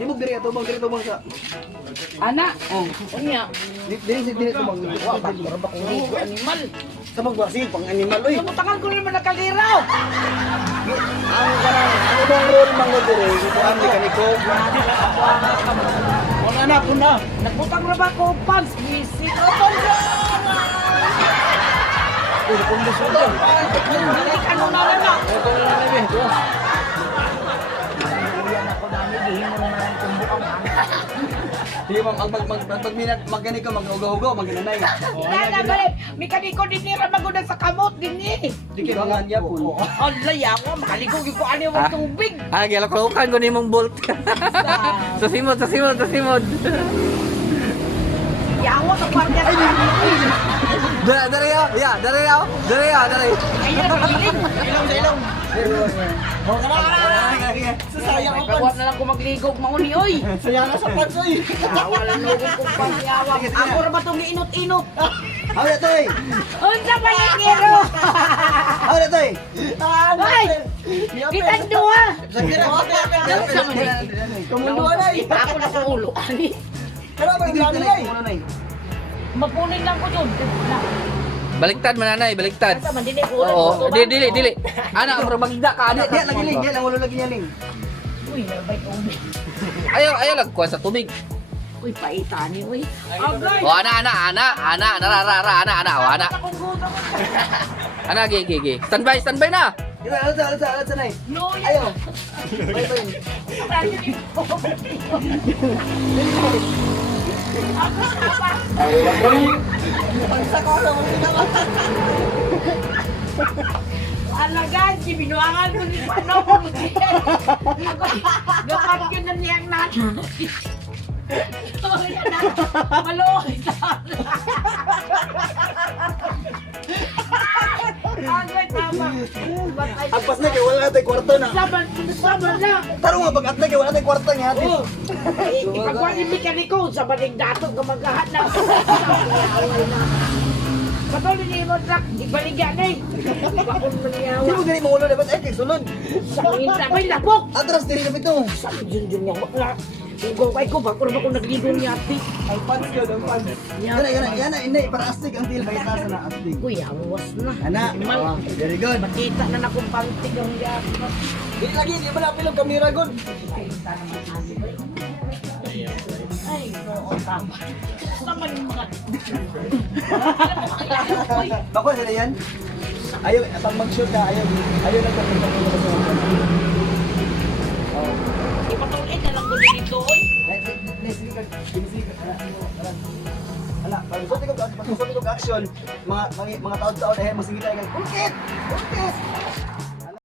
Timog diri tubang sa. Anak, unya. Diri tubang. Wa ba kung ligo animal. Sa magbasin pang animal oy. Tagal ko naman nakaliraw. Ang kanang ano bang role mang diri? Ikuan mekaniko. Wala na po na. Nagbutang ra ba ko pants bisig oton. Kung gusto ko. Balik ano na na. Ito na lang eh. Yan ako namin gihimo naman kung buang Di ba magganiko mag-ugaw-ugaw magganay. Nana balik, mekaniko din ni Ramagudan sa kamot din ni. Di kinangan niya po. Allah yawa, makaligog ko ano yung tubig. Ah, gilak-lukan ko nimong bolt. Sa simod. Yawa sa kwarta na. Dari yaw. Ayun na pagbiling. Ilong. Sasayang ang Kawat na lang ko magligog mauni oy. Sayang na sa pansoy. Yawa lang lugog ko pang yawa. Ako ra ba itong inot-inot? Hawla toy. Unsa ba yung kiro? Hawla toy. Ay! Kita dua! Kumunduan ay. Ako na ko ulo. Ani? Pero ba yung ay? Mapunin lang ko dun. Baliktad mananay, baliktad. Asa man dili ko ulo. Oo, dili. Anak, pero magda ka ana. Dia lagi ling, dia lang ulo lagi niya ling. Uy, nabay ko. Ayaw lagkuha sa tubig. Uy, paitani uy. Agay! O ana, nararara, ana, o ana. Akong gutom. Ana, ge. Standby na. Ila alsa nay. No, Ayo. Alagaan, si binuangan ko ni Pano ko. Gapat yun na niyang nanay. Oh, yan na. Maloy sa Agay, tama. Agpas na kay wala tay kwarto na. Saban na. Taro nga pag atna kay wala tay kwarto niya ate. Oh, ipagkuhan yung mekaniko sa baling datog ka maghahat na. Patuloy niyo mo truck, ibaligyan na eh. Bakon mo niya. Di mo gani mo ulo dapat ay kay sulod. Sa minta, may lapok. Atras diri na bito. Sa junjun niya, wala. Ikaw ay ko, bakon ba ko naglibong niya ati. Ang pants ko, ang pants. Yana, inday para astig ang til bayta sa na astig. Uy, awas na. Ana, very good. Makita na na kung pantig ang yak. Di lagi di ba napil ang kamera god. Ay, oo, tama. Tama yung mga... Bako sila yan. Ayaw, pag mag-shoot ka, ayaw nagpapagpapagpapag sa mga. Ipatuloy na lang ko dito, oy. Ala, pag gusto ko action, mga tao-tao dahil masingit tayo. Kulkit!